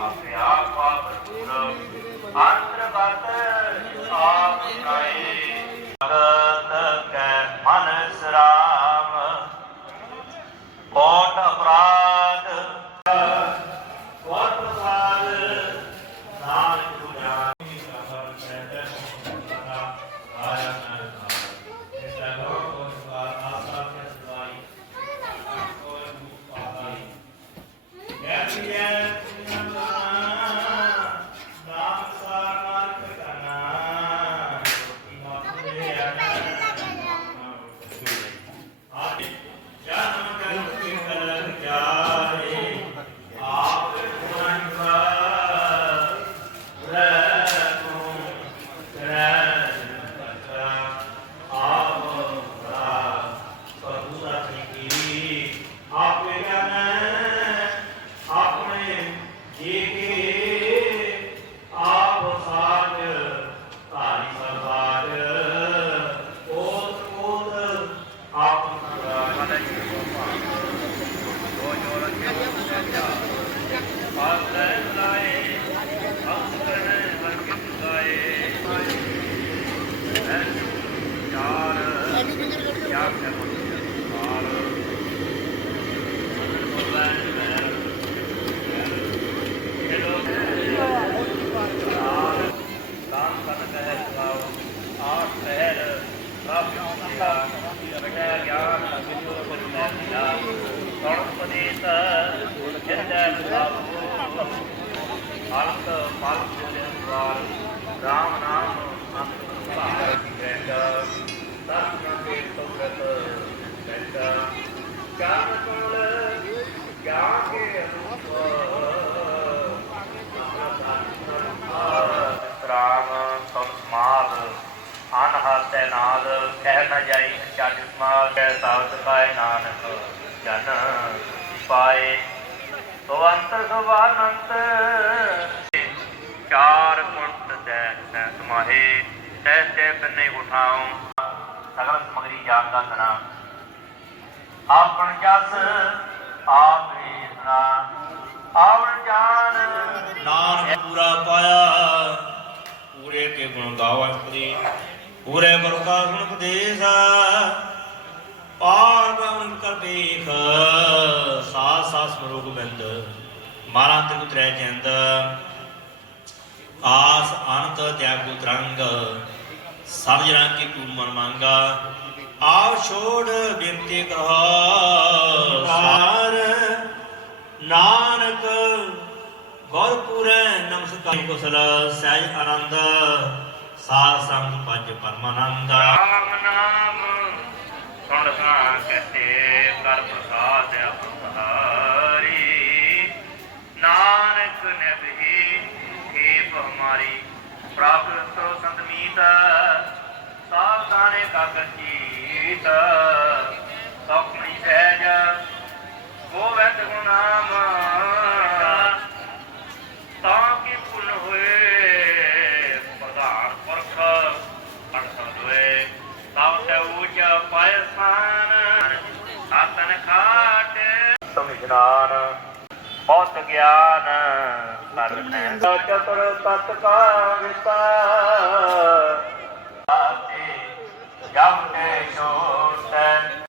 ਆਪਣੇ ਆਪ ਭਰਪੂਰ ਅੰਤਰਗਤ ਆਪ ਕਾਏ ਭਗਤ ਕੈ ਮਨ ਸਰਾਮ ਕੋਟ ਅਪਰਾਧ ਕੋਟ ਪ੍ਰਸਾਦ ਨਾਨਕ ਤੁਝਾ ਆਇਆ ਨਾ ਇਸ ਦਾ ਲੋਕ ਆਸਾ ਕੇ ਸਦਾਈ ਕੋਈ ਰੂਪ ਆਈ ਆਪੇ ਜਾਣੈ ਆਪਣੇ ਜੀ ਕੇ ਆਪ ਸਾਜ ਧਾਰੀ ਸਰਵਾਜ ਕੋਤ ਕੋਤ ਆਪ ਸਦਾ ਦੋ ਜੋਰ ਪਾਸੈ ਲਾਏ ਅੰਤਨ ਵਰਕਿਤ ਗਾਏ ਚਾਰ ਕਿਆ ਕਰੋ ਚਾਰ ਦਾਨ ਕਰਨ ਕਹੇ ਸਵਾਉ ਆਠ ਪਹਿਰ ਸਭ ਕਿਆ ਗਿਆਨ ਵਿਚੋ ਕੁਲ ਮੈਂ ਦਿਆ ਕੌਣ ਪਦੇਤ ਜਿੰਦੈ ਬਾਬੂ ਹਲਕ ਪਲ ਜਿੰਦੈ ਰਾਮ ਕਹਿ ਨਾ ਜਾਈ ਚੱਜ ਸਮਾਦ ਕਹਿ ਸਾਬਤ ਪਾਏ ਨਾਨਕ, ਜਨ ਪਾਏ। ਸੋ ਅੰਤਰ ਸੁਭਾਨੰਤ ਚਾਰ ਕੁੰਟ ਤੈ ਸਮਾਹੇ, ਤੈ ਤੈ ਬੰਨੇ ਉਠਾਉ। ਸਗਲ ਸਮਗਰੀ ਜਾਨ ਦਾ ਸਨਾ। ਆਪਣ ਜਸ, ਆਪ ਹੀ ਆਵਣ ਜਾਨ। ਨਾਨਕ ਪੂਰਾ ਪਾਇਆ, ਪੂਰੇ ਕੇ ਗੁਣ ਗਾਵਨ ਪਰੀ ਪੂਰੇ ਗੁਰ ਕਾ ਗੁਣ ਉਪਦੇਸ਼ ਪਾਰ ਬ੍ਰਹਮ ਕਰ ਦੇਖ। ਸਾਸ ਸਾਸ ਮਰੋਗ ਬੰਦ ਮਾਰਾਂ ਤੇ ਉਤਰੈ ਜੰਦ ਆਸ ਅਨੰਤ ਤਿਆਗੁ ਤਰੰਗ, ਸਭ ਜਨਾਂ ਕੀ ਤੂੰ ਮਨ ਮੰਗਾ। ਆਵ ਛੋੜ ਬੇਨਤੀ ਕਹਾ, ਸਾਰ ਨਾਨਕ, ਗੁਰਪੁਰੈ ਨਮਸਕਾਰ। ਕੁਸਲ ਸਹਿਜ ਆਨੰਦ ਸਾਧ ਪਜ ਪਰਮਾਨੰਦ। ਰਾਮ ਨਾਮ, ਸੁਣ ਸੁਣਾ ਕਹਤੇ ਕਰ ਪ੍ਰਸਾਦ ਅਪਹਾਰੀ ਨਾਨਕ ਨਿਭੀ, ਖੇਪ ਹਮਾਰੀ ਪ੍ਰਾਪਤ ਸੋ ਸੰਤ ਮੀਤ। ਸਾਵਧਾਨੇ ਕਾਗਜ ਜੀਤ ਸੋਖਣੀ ਸਮਝਨਾਨ ਬਹੁਤ ਗਿਆਨ ਕਰਨੈ ਚਤੁਰ ਤਤ ਕਾ ਵਿਤਾ ਆਤੇ ਜਮ ਤੇ ਛੋਟੈ